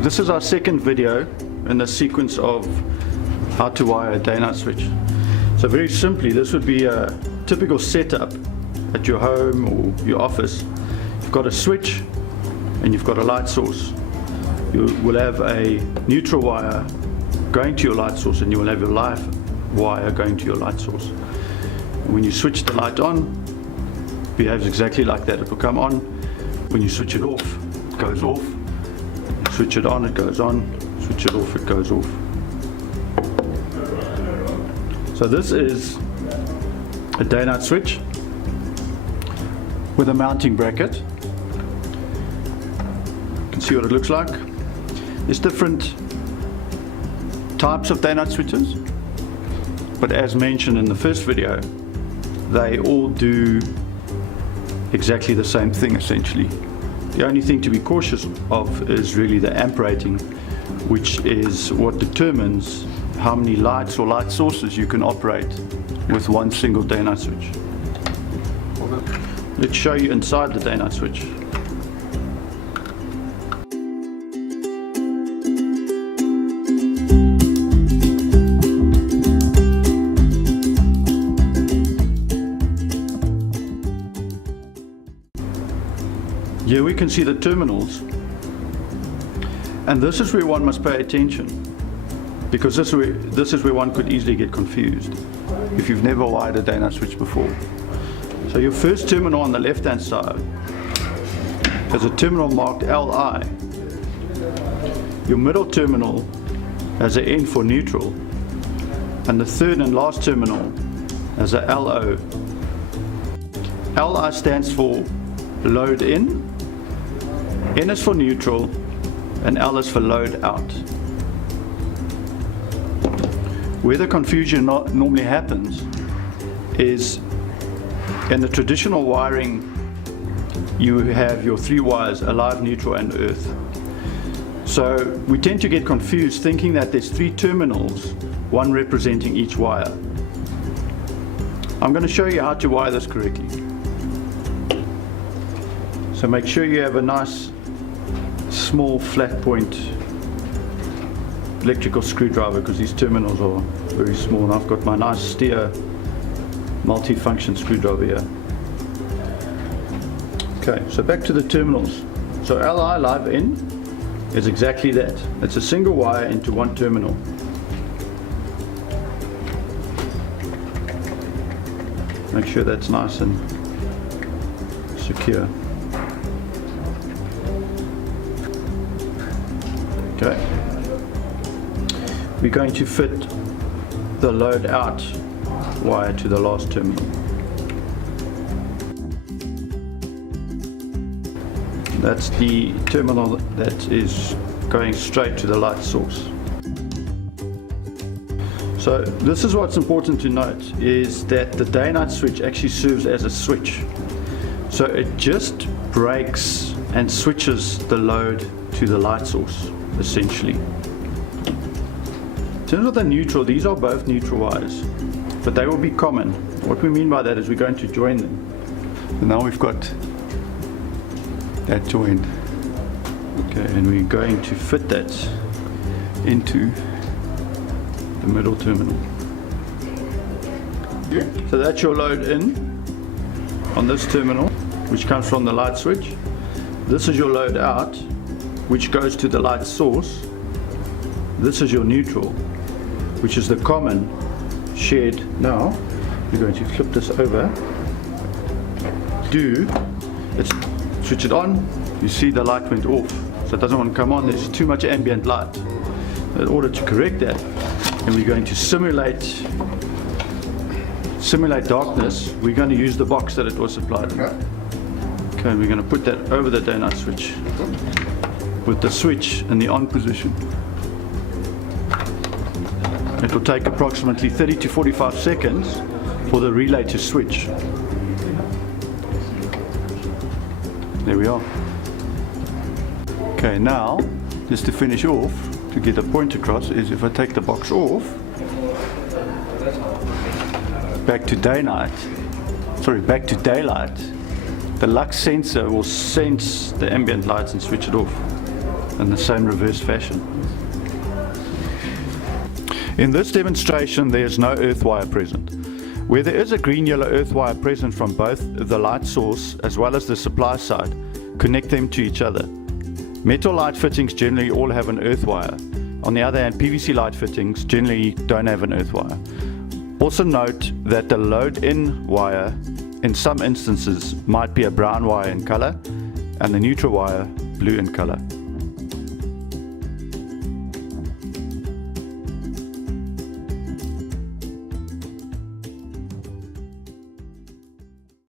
This is our second video in the sequence of how to wire a day-night switch. So very simply, this would be a typical setup at your home or your office. You've got a switch and you've got a light source. You will have a neutral wire going to your light source, and you will have your live wire going to your light source. And when you switch the light on, it behaves exactly like that. It will come on. When you switch it off, it goes off. Switch it on, it goes on. Switch it off, it goes off. So this is a day-night switch with a mounting bracket. You can see what it looks like. There's different types of day-night switches, but as mentioned in the first video, they all do exactly the same thing essentially. The only thing to be cautious of is really the amp rating, which is what determines how many lights or light sources you can operate with one single day-night switch. Let's show you inside the day-night switch. Here we can see the terminals, and this is where one must pay attention, because this is where one could easily get confused if you've never wired a day-night switch before. So your first terminal on the left hand side has a terminal marked Li. Your middle terminal has an N for neutral, and the third and last terminal has a Lo. Li stands for load in, N is for neutral, and L is for load out. Where the confusion normally happens is in the traditional wiring. You have your three wires, alive, neutral, and earth. So we tend to get confused thinking that there's three terminals, one representing each wire. I'm going to show you how to wire this correctly. So make sure you have a nice small flat point electrical screwdriver, because these terminals are very small, and I've got my nice Steer multi-function screwdriver here. Okay, so back to the terminals. So Li live in is exactly that. It's a single wire into one terminal. Make sure that's nice and secure. Okay. We're going to fit the load out wire to the last terminal. That's the terminal that is going straight to the light source. So this is what's important to note, is that the day-night switch actually serves as a switch. So it just breaks and switches the load to the light source, essentially. In terms of the neutral, these are both neutral wires, but they will be common. What we mean by that is we're going to join them. So now we've got that joined. Okay, and we're going to fit that into the middle terminal. So that's your load in on this terminal, which comes from the light switch. This is your load out, which goes to the light source. This is your neutral, which is the common shared. Now we're going to flip this over. Let's switch it on. You see the light went off, so it doesn't want to come on. There's too much ambient light. In order to correct that, and we're going to simulate darkness, we're going to use the box that it was supplied with. Okay, we're going to put that over the day-night switch with the switch in the on position. It will take approximately 30 to 45 seconds for the relay to switch. There we are. Okay, now just to finish off, to get a point across, is if I take the box off, back to daylight, the lux sensor will sense the ambient lights and switch it off. in the same reverse fashion. In this demonstration, there is no earth wire present. Where there is a green-yellow earth wire present from both the light source as well as the supply side, connect them to each other. Metal light fittings generally all have an earth wire. On the other hand, PVC light fittings generally don't have an earth wire. Also note that the load-in wire in some instances might be a brown wire in color and the neutral wire blue in color.